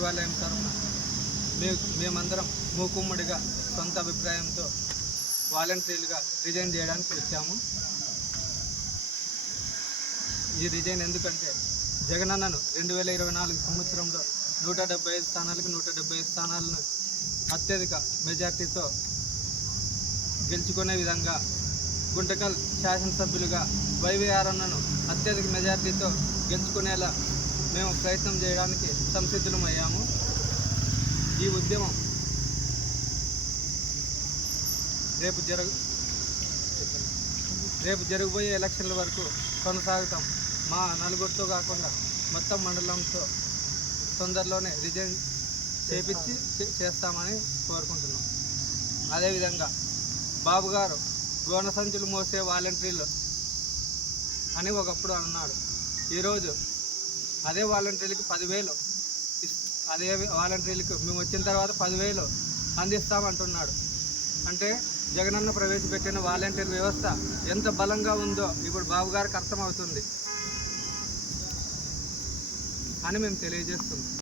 సచివాలయం తరఫున మేమందరం మూకుమ్మడిగా సొంత అభిప్రాయంతో వాలంటీర్లుగా రిజైన్ చేయడానికి వచ్చాము. ఈ రిజైన్ ఎందుకంటే జగనన్నను 2024 సంవత్సరంలో 175 స్థానాలకు 175 స్థానాలను అత్యధిక మెజార్టీతో గెలుచుకునే విధంగా గుంటకల్ శాసనసభ్యులుగా వైవీఆర్ఎన్ను అత్యధిక మెజార్టీతో గెలుచుకునేలా మేము ప్రయత్నం చేయడానికి సంసిద్ధులమయ్యాము. ఈ ఉద్యమం రేపు జరగబోయే ఎలక్షన్ల వరకు కొనసాగుతాం. మా నలుగురితో కాకుండా మొత్తం మండలంతో తొందరలోనే రిజైన్ చేస్తామని కోరుకుంటున్నాం. అదేవిధంగా బాబు గారు గోన సంచులు మోసే వాలంటీర్లు అని ఒకప్పుడు అన్నాడు. ఈరోజు అదే వాలంటీర్లకు 10,000 అదే వాలంటీర్లకు మేము వచ్చిన తర్వాత 10,000 అందిస్తామంటున్నాడు. అంటే జగనన్న ప్రవేశపెట్టిన వాలంటీర్ వ్యవస్థ ఎంత బలంగా ఉందో ఇప్పుడు బాబు గారికి అర్థమవుతుంది అని మేము తెలియజేస్తున్నాం.